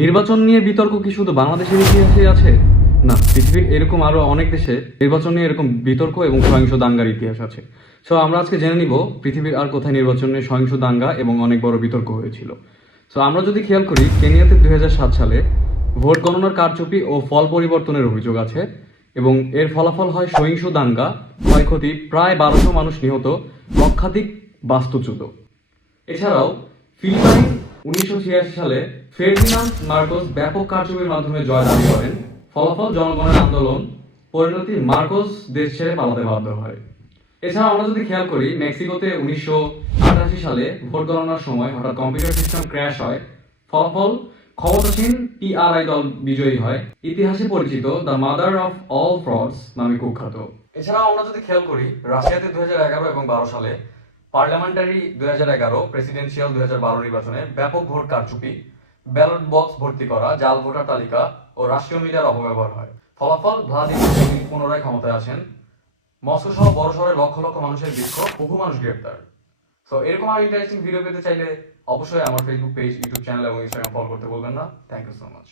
নির্বাচন নিয়ে বিতর্ক কি শুধু বাংলাদেশের ইতিহাসে আছে? না, পৃথিবীর এরকম আরো অনেক দেশে নির্বাচন নিয়ে এরকম বিতর্ক এবং সহিংস দাঙ্গার ইতিহাস আছে। সো আমরা আজকে জেনে নিব পৃথিবীর আর কোথায় নির্বাচন নিয়ে সহিংস দাঙ্গা এবং অনেক বড় বিতর্ক হয়েছিল। সো আমরা যদি খেয়াল করি, কেনিয়াতে 2007 সালে ভোট গণনার কারচুপি ও ফল পরিবর্তনের অভিযোগ আছে এবং এর ফলাফল হয় সহিংস দাঙ্গা, ক্ষয়ক্ষতি, প্রায় 1200 মানুষ নিহত, লক্ষাধিক বাস্তুচ্যুত। এছাড়াও ফিলিপাইন 1986 সালে ফার্ডিনান্ড মার্কোস ব্যাপক কারচুপির মাধ্যমে জয় দাবি করেন। ফলাফল জনগণের আন্দোলন, পরিণতি মার্কোস দেশ ছেড়ে পালাতে বাধ্য হয়। এছাড়া আমরা যদি খেয়াল করি, মেক্সিকোতে 1988 সালে ভোট গণনার সময় হঠাৎ কম্পিউটার সিস্টেম ক্র্যাশ হয়। ফলাফল ক্ষমতাসীন পিআরআই দল বিজয়ী হয়। ইতিহাসে পরিচিত the mother of all frauds নামে কুখ্যাত। এছাড়াও আমরা যদি খেয়াল করি, রাশিয়াতে 2011 এবং 12 সালে পার্লামেন্টারি 2011, প্রেসিডেন্সিয়াল 2012 নির্বাচনে ব্যাপক ভোট কারচুপি, ব্যালট বক্স ভর্তি করা, জাল ভোটার তালিকা ও রাষ্ট্রীয় মিডিয়ার অপব্যবহার হয়। ফলাফল ভ্লাদিমির পুতিন পুনরায় ক্ষমতায় আসেন। মস্কো সহ বড় শহরে লক্ষ লক্ষ মানুষের বিক্ষোভ, বহু মানুষ গ্রেপ্তার। সো এরকম আর ইন্টারেস্টিং ভিডিও পেতে চাইলে অবশ্যই আমার ফেসবুক পেজ, ইউটিউব চ্যানেল এবং ইনস্টাগ্রাম ফলো করতে বলবেন না। Thank you so much.